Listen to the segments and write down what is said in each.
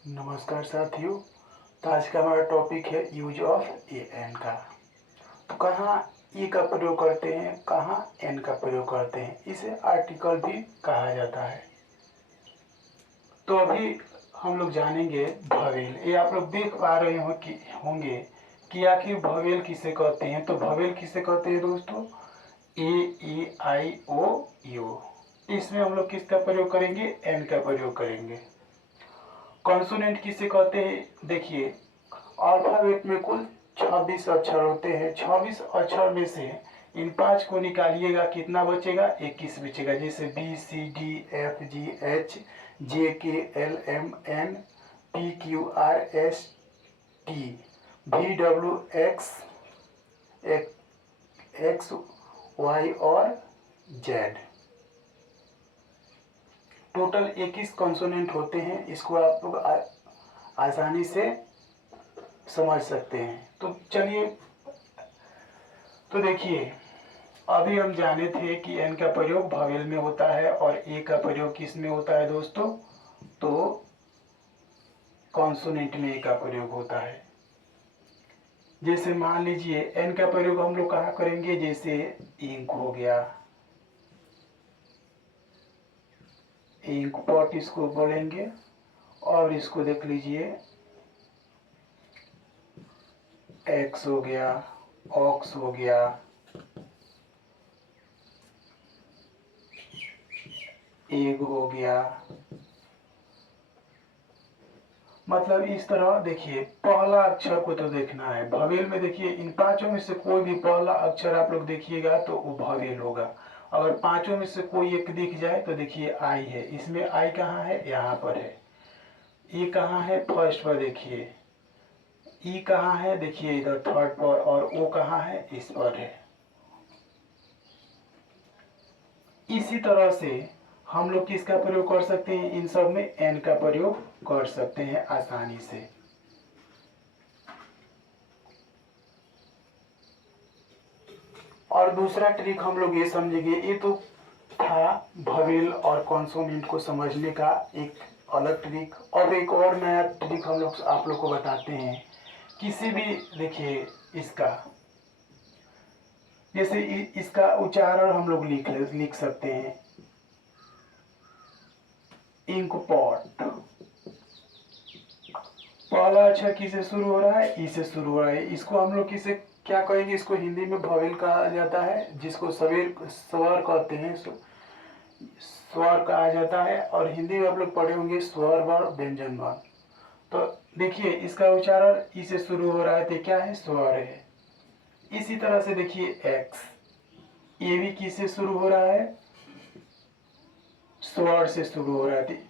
नमस्कार साथियों। तो आज का हमारा टॉपिक है यूज ऑफ ए एन का। तो कहाँ ई का प्रयोग करते हैं, कहाँ एन का प्रयोग करते हैं, इसे आर्टिकल भी कहा जाता है। तो अभी हम लोग जानेंगे भवेल। ये आप लोग देख पा रहे होंगे कि आखिर भवेल किसे कहते हैं। तो भवेल किसे कहते हैं दोस्तों? ए ई आई ओ यू। इसमें हम लोग किसका प्रयोग करेंगे? एन का प्रयोग करेंगे। कॉन्सोनेंट किसे कहते हैं? देखिए, अल्फाबेट में कुल 26 अक्षर होते हैं। 26 अक्षर में से इन 5 को निकालिएगा, कितना बचेगा? 21 बचेगा। जैसे B C D F G H J K L M N P Q R S T V W X X Y और जेड। टोटल 21 कॉन्सोनेंट होते हैं। इसको आप लोग आसानी से समझ सकते हैं। तो चलिए, तो देखिए, अभी हम जाने थे कि एन का प्रयोग भवेल में होता है और ए का प्रयोग किस में होता है दोस्तों? तो कॉन्सोनेंट में ए का प्रयोग होता है। जैसे मान लीजिए एन का प्रयोग हम लोग कहाँ करेंगे? जैसे इंक हो गया, इंक पॉट इसको बोलेंगे। और इसको देख लीजिए, एक्स हो गया, ऑक्स हो गया, एग हो गया। मतलब इस तरह देखिए, पहला अक्षर को तो देखना है भवेल में। देखिए, इन 5 में से कोई भी पहला अक्षर आप लोग देखिएगा तो वो भवेल होगा। अगर 5 में से कोई एक दिख जाए तो देखिए आई है। इसमें आई कहाँ है? यहाँ पर है। ई कहाँ है? फर्स्ट पर देखिए। ई कहाँ है? देखिए इधर थर्ड पर। और ओ कहाँ है? इस पर है। इसी तरह से हम लोग किसका प्रयोग कर सकते हैं? इन सब में एन का प्रयोग कर सकते हैं आसानी से। और दूसरा ट्रिक हम लोग ये समझेंगे, ये तो था भवेल और कॉन्सोनेंट को समझने का एक अलग ट्रिक। और एक और नया ट्रिक हम लोग आप लोग को बताते हैं। किसी भी, देखिए इसका, जैसे इसका उच्चारण हम लोग लिख सकते हैं। इंक पॉट, पहला अक्षर किसे शुरू हो रहा है? ई से शुरू हो रहा है। इसको हम लोग किसे क्या कहेंगे? इसको हिंदी में भवेल कहा जाता है, जिसको स्वर कहते हैं, स्वर कहा जाता है। और हिंदी में आप लोग पढ़े होंगे स्वर वर्ण व्यंजन वर्ण। तो देखिए, इसका उच्चारण ई से शुरू हो रहा है तो क्या है? स्वर है। इसी तरह से देखिए एक्स, ये भी किससे शुरू हो रहा है? स्वर से शुरू हो रहा है।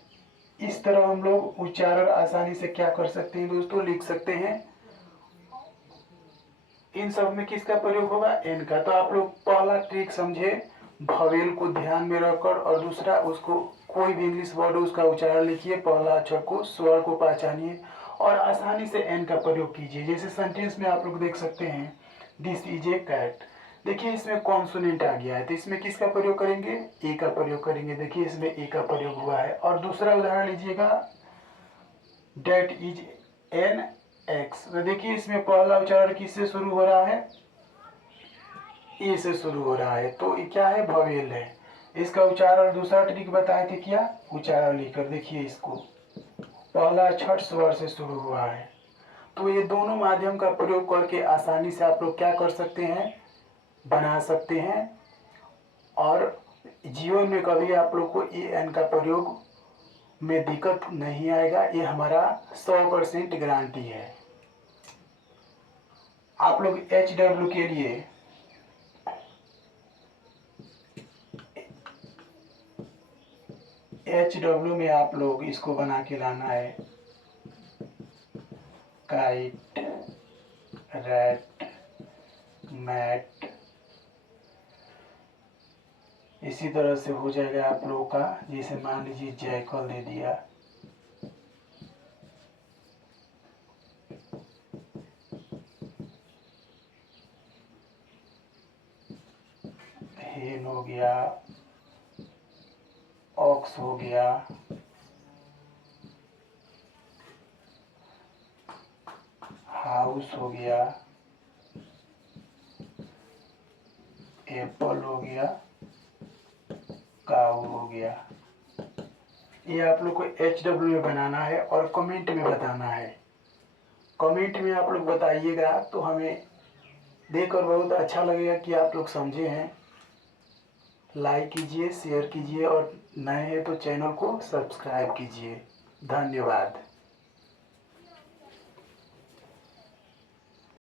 इस तरह हम लोग उच्चारण आसानी से क्या कर सकते हैं दोस्तों? लिख सकते हैं। इन सब में किसका प्रयोग होगा? एन का। तो आप लोग पहला ट्रिक समझे भवेल को ध्यान में रखकर, और दूसरा उसको कोई भी इंग्लिश वर्ड हो उसका उच्चारण लिखिए, पहला अक्षर को, स्वर को पहचानिए और आसानी से एन का प्रयोग कीजिए। जैसे सेंटेंस में आप लोग देख सकते हैं, दिस इज ए कैट। देखिए इसमें कॉन्सोनेंट आ गया है, तो इसमें किसका प्रयोग करेंगे? ए का प्रयोग करेंगे। देखिए इसमें ए का प्रयोग हुआ है। और दूसरा उदाहरण लीजिएगा, डेट इज एन एक्स। तो देखिए इसमें पहला उच्चारण किससे शुरू हो रहा है? ए से शुरू हो रहा है। तो ये क्या है? भवेल है। इसका उच्चारण दूसरा ट्रिक बताए थे, क्या उच्चारण लिखकर। देखिए इसको, पहला अक्षर स्वर से शुरू हुआ है। तो ये दोनों माध्यम का प्रयोग करके आसानी से आप लोग क्या कर सकते हैं? बना सकते हैं। और जीवन में कभी आप लोग को ए एन का प्रयोग में दिक्कत नहीं आएगा, ये हमारा 100% गारंटी है। आप लोग एच डब्ल्यू के लिए, एच डब्ल्यू में आप लोग इसको बना के लाना है, काइट, रैट, मैट। इसी तरह से हो जाएगा आप लोगों का। जैसे मान लीजिए जैकल दे दिया, हेन हो गया, ऑक्स हो गया, हाउस हो गया, एप्पल हो गया, काऊ हो गया। ये आप लोग को HW में बनाना है और कमेंट में बताना है। कमेंट में आप लोग बताइएगा तो हमें देखकर बहुत अच्छा लगेगा कि आप लोग समझे हैं। लाइक कीजिए, शेयर कीजिए और नए हैं तो चैनल को सब्सक्राइब कीजिए। धन्यवाद।